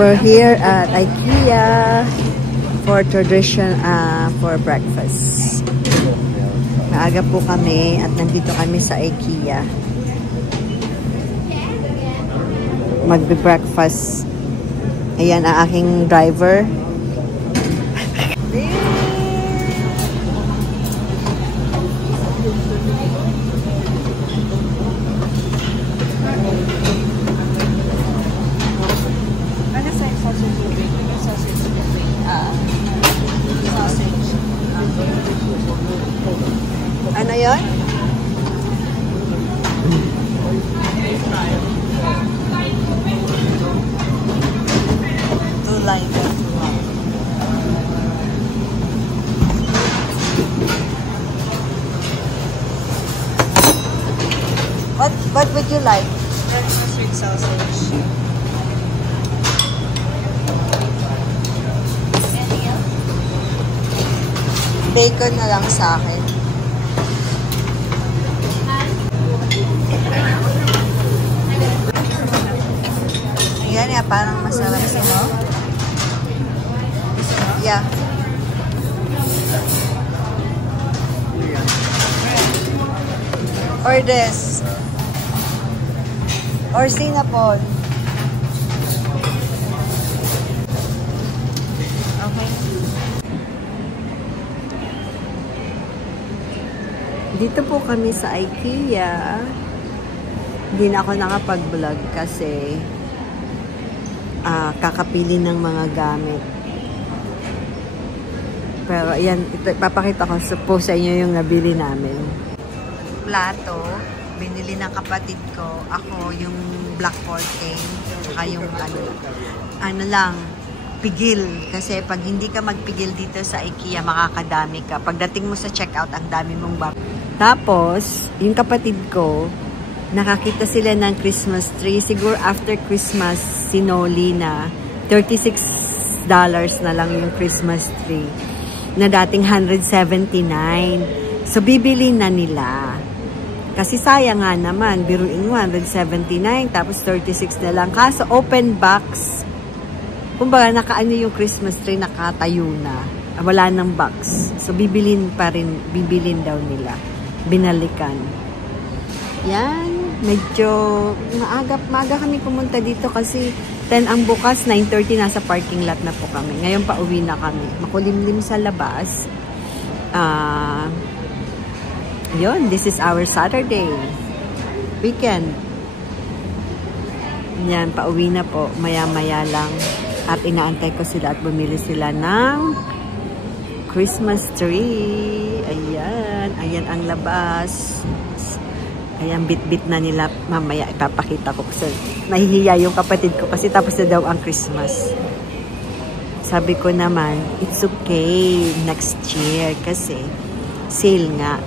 We're here at IKEA for for breakfast. Maaga po kami at nandito kami sa IKEA. Magbe-breakfast. Ayan ang aking driver. Ano yun? Two lines. What would you like? French mustard sausage. Anything else? Bacon na lang sa akin. Ayan ya, parang masarap siya, no? Yeah. Or this. Or sinapon. Okay. Dito po kami sa IKEA. Hindi na ako nakapag-vlog kasi kakapili ng mga gamit. Pero ayan, papakita ko po sa inyo yung nabili namin. Plato, binili ng kapatid ko. Ako yung black forte, saka yung ano lang, pigil. Kasi pag hindi ka magpigil dito sa IKEA, makakadami ka. Pagdating mo sa checkout, ang dami mong bag. Tapos, yung kapatid ko, nakakita sila ng Christmas tree. Siguro after Christmas, sinoli na $36 na lang yung Christmas tree. Na dating $179. So, bibili na nila. Kasi sayang nga naman, biruin mo, $179, tapos $36 na lang. Kaso, open box. Kumbaga, nakaano yung Christmas tree, nakatayo na. Wala ng box. So, bibilin daw nila. Binalikan. Yan. Medyo maaga kami pumunta dito kasi 10 ang bukas, 9:30 nasa parking lot na po kami. Ngayon pa uwi na kami. Makulimlim sa labas. Yun, this is our Saturday. Weekend. Yan, pauwi na po. Maya-maya lang. At inaantay ko sila at bumili sila ng Christmas tree. Ayan. Ayan ang labas. Ayan, bit-bit na nila. Mamaya ipapakita ko. Kasi nahihiya yung kapatid ko kasi tapos na daw ang Christmas. Sabi ko naman, it's okay next year kasi sale nga.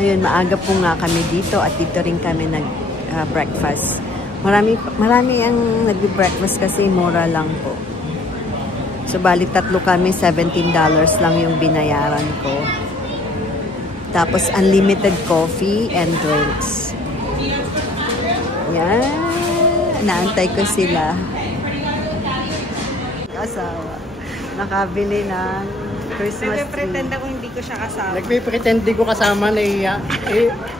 Ayun, maaga po nga kami dito at dito rin kami nag-breakfast. Marami ang nag-breakfast kasi mura lang po. So, balik tatlo kami, $17 lang yung binayaran ko. Tapos, unlimited coffee and drinks. Yan. Naantay ko sila. Asawa. Nakabili ng Christmas tree. Nagpe-pretend ako hindi ko siya kasama. Nagpe-pretend di ko kasama na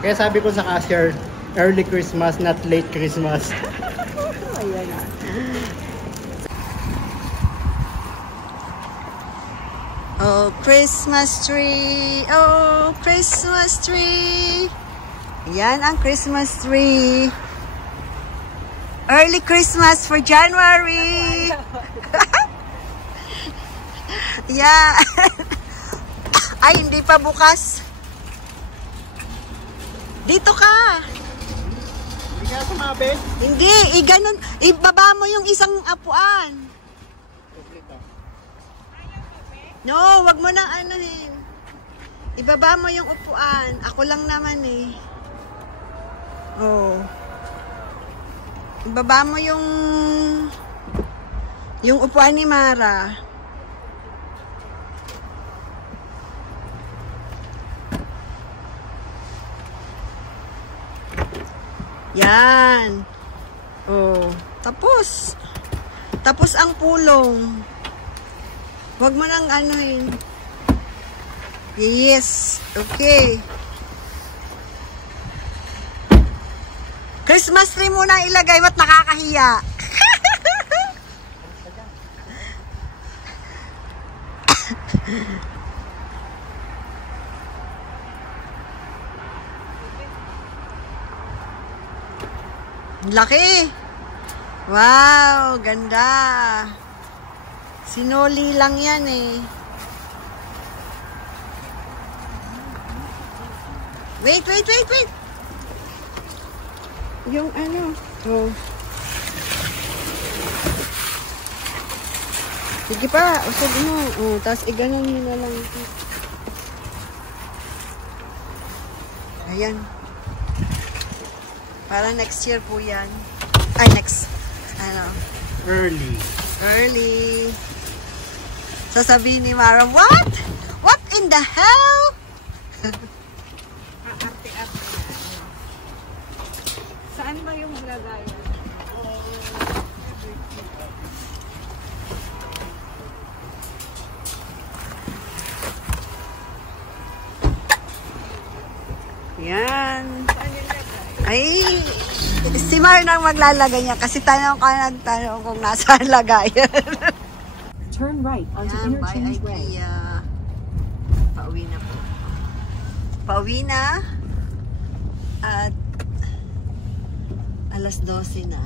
kaya sabi ko sa cashier, early Christmas, not late Christmas. Ayan na. Oh, Christmas tree! Oh, Christmas tree! Yan ang Christmas tree. Early Christmas for January! Yeah! Ay, hindi pa bukas. Dito ka! Hindi ka sumabit? Hindi, ganun. Ibaba mo yung isang apuan. No, wag mo nang anuhin. Ibaba mo yung upuan. Ako lang naman eh. Oh. Ibaba mo yung upuan ni Mara. Yan. Oh, tapos. Tapos ang pulong. Huwag mo nang anuhin. Yes. Okay. Christmas tree muna ilagay. Ba't nakakahiya? Laki. Wow, ganda. Sinoli lang yan eh. Wait. Yung ano. Oh. Sige pa, usog mo. Oh, tapos iganon mo na lang ito. Ayan. Para next year po yan. Ay, next. Ano? Early. Sasabihin ni Mara, what? What in the hell? Arte-arte. Saan ba yung lagayan? Yan. Ay, si Mar nang maglalagay niya kasi tanong kung nasaan lagayan. Turn right onto Interchange Way. Pauwi na po. Pauwi na. At alas 12 na.